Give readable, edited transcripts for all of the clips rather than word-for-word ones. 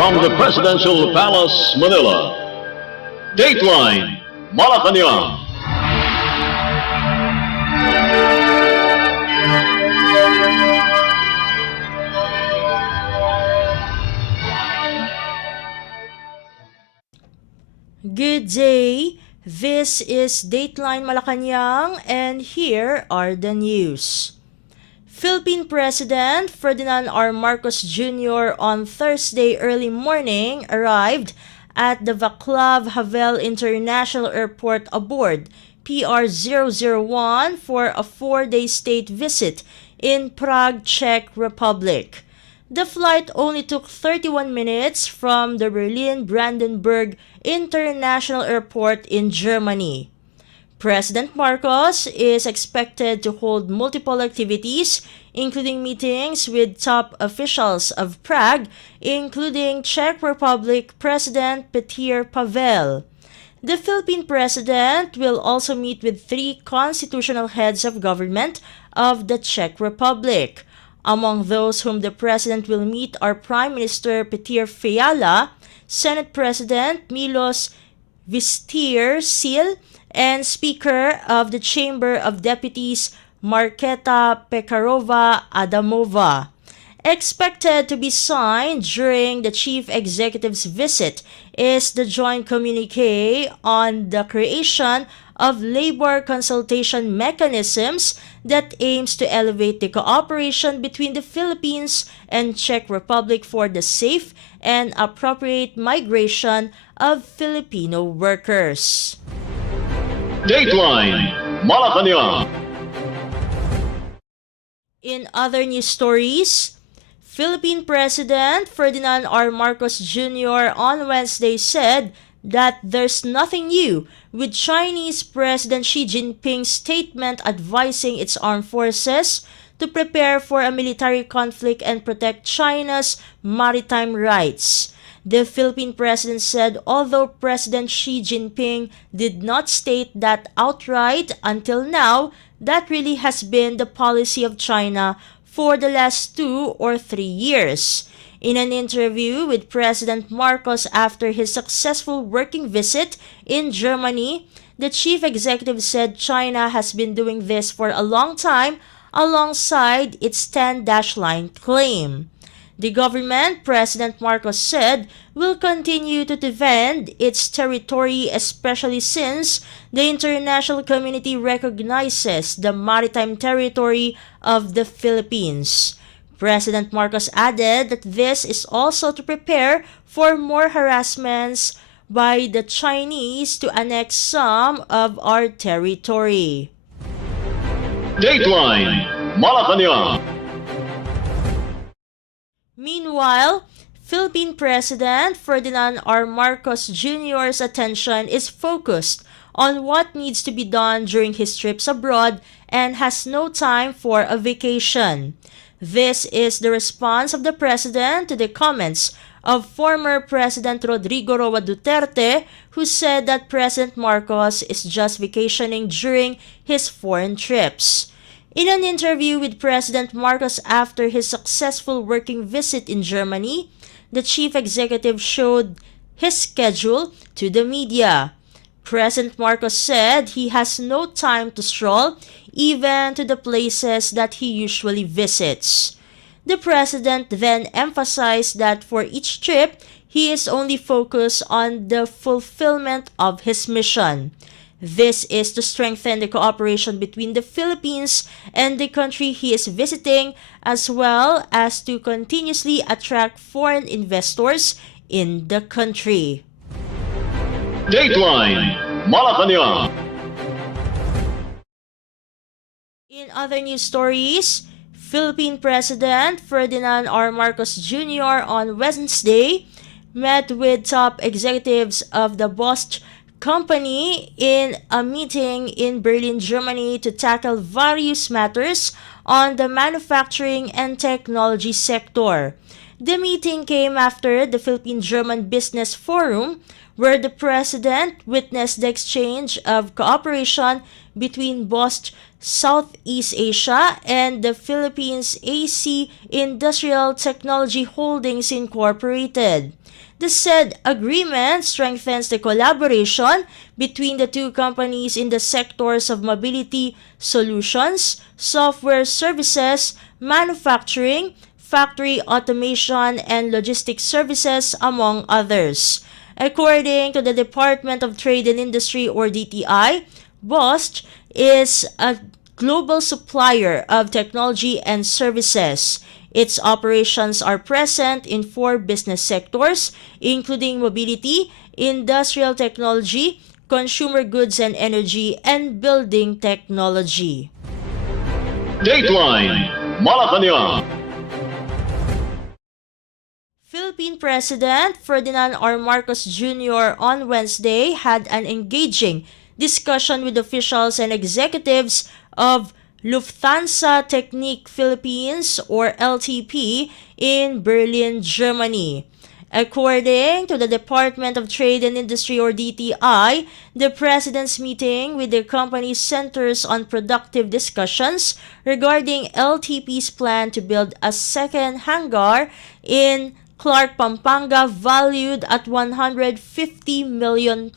From the Presidential Palace, Manila, Dateline Malacañang. Good day, this is Dateline Malacañang and here are the news. Philippine President Ferdinand R. Marcos Jr. on Thursday early morning arrived at the Vaclav Havel International Airport aboard PR-001 for a 4-day state visit in Prague, Czech Republic. The flight only took 31 minutes from the Berlin-Brandenburg International Airport in Germany. President Marcos is expected to hold multiple activities, including meetings with top officials of Prague, including Czech Republic President Petr Pavel. The Philippine President will also meet with 3 constitutional heads of government of the Czech Republic. Among those whom the President will meet are Prime Minister Petr Fiala, Senate President Milos Vyštyr and Speaker of the Chamber of Deputies Markéta Pekarová-Adamová. Expected to be signed during the Chief Executive's visit is the joint communique on the creation of labor consultation mechanisms that aims to elevate the cooperation between the Philippines and Czech Republic for the safe and appropriate migration of Filipino workers. Dateline Malacañang. In other news stories, Philippine President Ferdinand R. Marcos Jr. on Wednesday said that there's nothing new with Chinese President Xi Jinping's statement advising its armed forces to prepare for a military conflict and protect China's maritime rights. The Philippine president said although President Xi Jinping did not state that outright until now, that really has been the policy of China for the last 2 or 3 years. In an interview with President Marcos after his successful working visit in Germany, the chief executive said China has been doing this for a long time alongside its 10-line claim. The government, President Marcos said, will continue to defend its territory, especially since the international community recognizes the maritime territory of the Philippines. President Marcos added that this is also to prepare for more harassments by the Chinese to annex some of our territory. Dateline Malacañang. Meanwhile, Philippine President Ferdinand R. Marcos Jr.'s attention is focused on what needs to be done during his trips abroad and has no time for a vacation. This is the response of the President to the comments of former President Rodrigo Roa Duterte, who said that President Marcos is just vacationing during his foreign trips. In an interview with President Marcos after his successful working visit in Germany, the chief executive showed his schedule to the media. President Marcos said he has no time to stroll, even to the places that he usually visits. The president then emphasized that for each trip, he is only focused on the fulfillment of his mission. This is to strengthen the cooperation between the Philippines and the country he is visiting, as well as to continuously attract foreign investors in the country. Dateline Malacañang. In other news stories, Philippine President Ferdinand R. Marcos Jr. on Wednesday met with top executives of the Bosch company in a meeting in Berlin, Germany to tackle various matters on the manufacturing and technology sector. The meeting came after the Philippine-German Business Forum, where the President witnessed the exchange of cooperation between Bosch Southeast Asia and the Philippines AC Industrial Technology Holdings Incorporated. The said agreement strengthens the collaboration between the two companies in the sectors of mobility solutions, software services, manufacturing, factory automation, and logistics services, among others. According to the Department of Trade and Industry, or DTI, Bosch is a global supplier of technology and services. Its operations are present in 4 business sectors, including mobility, industrial technology, consumer goods and energy, and building technology. Dateline Malacañang. Philippine President Ferdinand R. Marcos Jr. on Wednesday had an engaging discussion with officials and executives of Lufthansa Technik Philippines, or LTP, in Berlin, Germany. According to the Department of Trade and Industry, or DTI, the President's meeting with the company centers on productive discussions regarding LTP's plan to build a second hangar in Clark, Pampanga, valued at $150 million.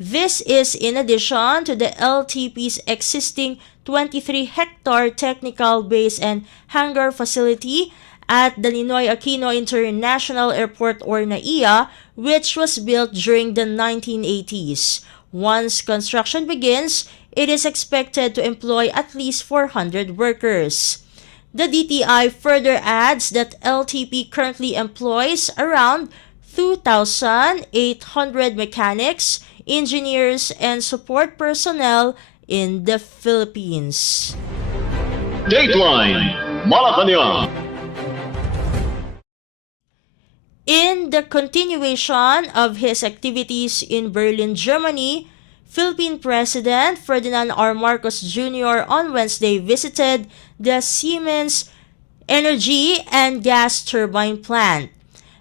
This is in addition to the LTP's existing 23-hectare technical base and hangar facility at the Ninoy Aquino International Airport, or NAIA, which was built during the 1980s. Once construction begins, it is expected to employ at least 400 workers. The DTI further adds that LTP currently employs around 2,800 mechanics, engineers, and support personnel in the Philippines. Dateline Malacañang. In the continuation of his activities in Berlin, Germany, Philippine President Ferdinand R. Marcos Jr. on Wednesday visited the Siemens Energy and Gas Turbine Plant.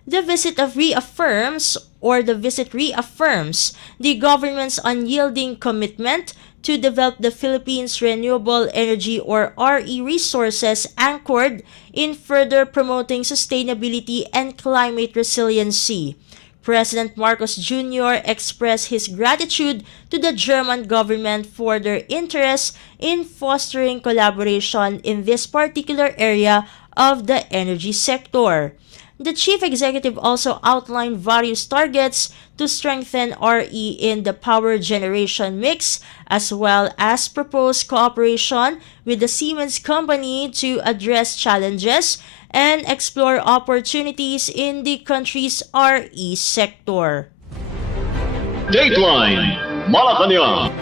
The visit reaffirms the government's unyielding commitment to develop the Philippines' renewable energy, or RE, resources, anchored in further promoting sustainability and climate resiliency. President Marcos Jr. expressed his gratitude to the German government for their interest in fostering collaboration in this particular area of the energy sector. The chief executive also outlined various targets to strengthen RE in the power generation mix, as well as proposed cooperation with the Siemens company to address challenges and explore opportunities in the country's RE sector. Dateline Malacañang.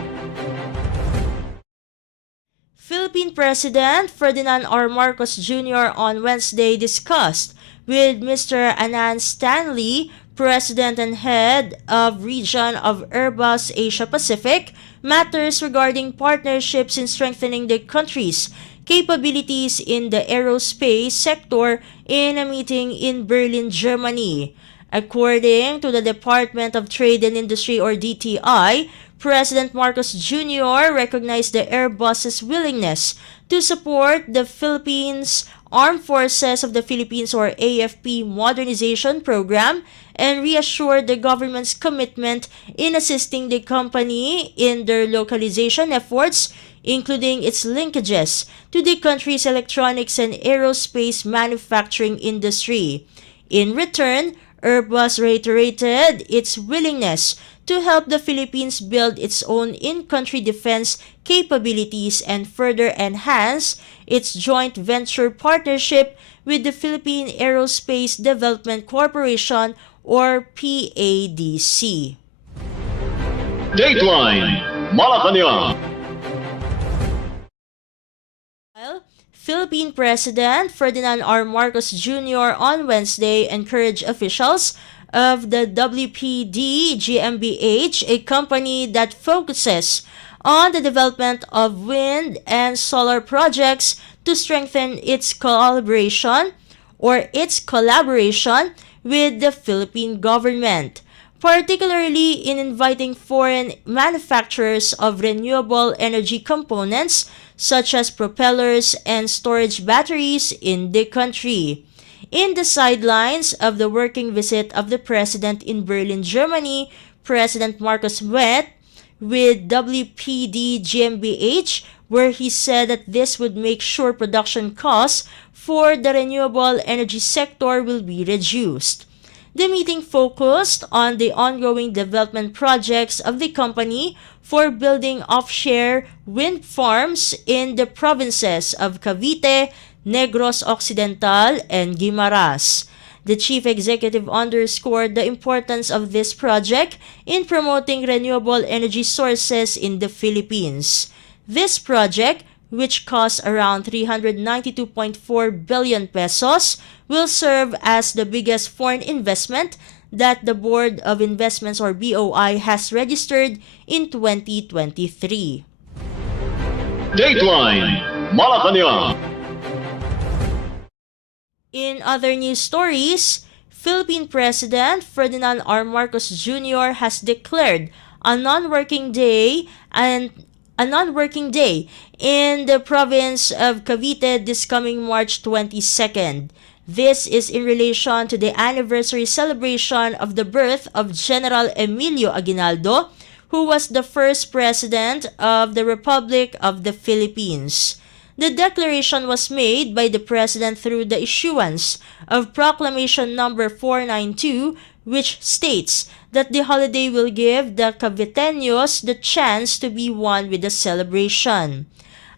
Philippine President Ferdinand R. Marcos Jr. on Wednesday discussed with Mr. Anand Stanley, President and Head of Region of Airbus Asia Pacific, matters regarding partnerships in strengthening the country's capabilities in the aerospace sector in a meeting in Berlin, Germany. According to the Department of Trade and Industry, or DTI, President Marcos Jr. recognized the Airbus's willingness to support the Philippines Armed Forces of the Philippines, or AFP, modernization program, and reassured the government's commitment in assisting the company in their localization efforts, including its linkages to the country's electronics and aerospace manufacturing industry. In return, Airbus reiterated its willingness to help the Philippines build its own in-country defense capabilities and further enhance its joint venture partnership with the Philippine Aerospace Development Corporation, or PADC. Dateline Malacañang. Philippine President Ferdinand R. Marcos Jr. on Wednesday encouraged officials of the WPD GmbH, a company that focuses on the development of wind and solar projects, to strengthen its collaboration with the Philippine government, particularly in inviting foreign manufacturers of renewable energy components such as propellers and storage batteries in the country. In the sidelines of the working visit of the president in Berlin, Germany, President Marcos met with WPD GmbH, where he said that this would make sure production costs for the renewable energy sector will be reduced. The meeting focused on the ongoing development projects of the company for building offshore wind farms in the provinces of Cavite, Negros Occidental, and Guimaras. The chief executive underscored the importance of this project in promoting renewable energy sources in the Philippines. This project, which costs around 392.4 billion pesos, will serve as the biggest foreign investment that the Board of Investments or BOI has registered in 2023. Dateline Malacañang. In other news stories, Philippine President Ferdinand R. Marcos Jr. has declared a non-working day in the province of Cavite this coming March 22nd. This is in relation to the anniversary celebration of the birth of General Emilio Aguinaldo, who was the first president of the Republic of the Philippines. The declaration was made by the President through the issuance of Proclamation Number 492, which states that the holiday will give the Caviteños the chance to be one with the celebration.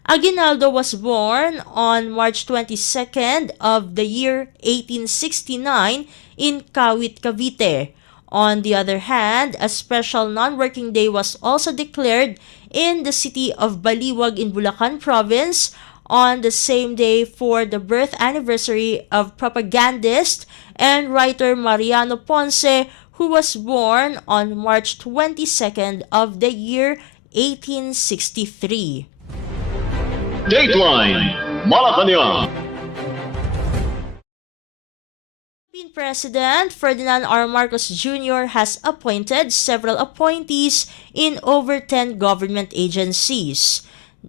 Aguinaldo was born on March 22nd of the year 1869 in Kawit, Cavite. On the other hand, a special non-working day was also declared in the city of Baliwag in Bulacan Province on the same day for the birth anniversary of propagandist and writer Mariano Ponce, who was born on March 22nd of the year 1863. Dateline Malacañang. Philippine President Ferdinand R. Marcos Jr. has appointed several appointees in over 10 government agencies.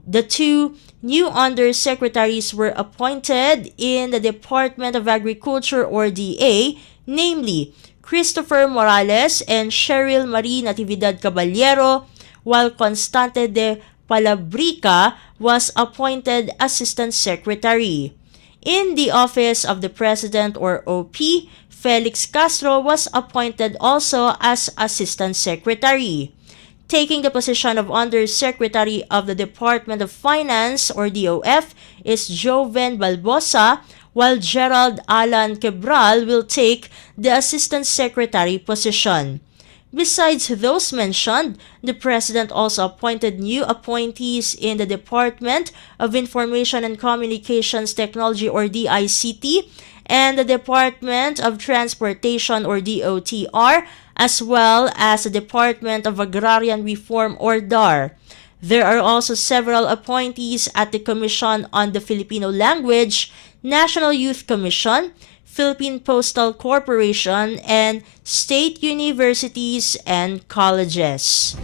The two new undersecretaries were appointed in the Department of Agriculture or DA, namely Christopher Morales and Cheryl Marie Natividad Caballero, while Constante de Palabrica was appointed Assistant Secretary. In the Office of the President or OP, Felix Castro was appointed also as Assistant Secretary. Taking the position of Undersecretary of the Department of Finance or DOF is Joven Balbosa, while Gerald Alan Quebral will take the Assistant Secretary position. Besides those mentioned, the President also appointed new appointees in the Department of Information and Communications Technology or DICT and the Department of Transportation or DOTR, as well as the Department of Agrarian Reform or DAR. There are also several appointees at the Commission on the Filipino Language, National Youth Commission, Philippine Postal Corporation, and state universities and colleges.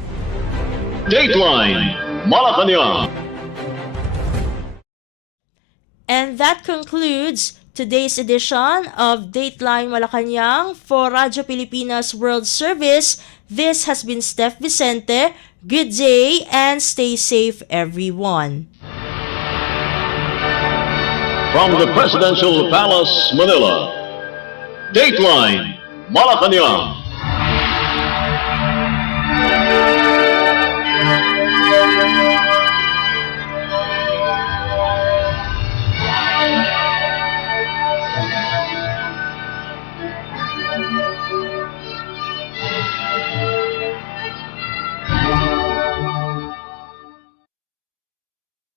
Dateline Malacañang. And that concludes today's edition of Dateline Malacañang for Radyo Pilipinas World Service. This has been Steph Vicente. Good day and stay safe, everyone. From the Presidential Palace, Manila, Dateline Malacañang.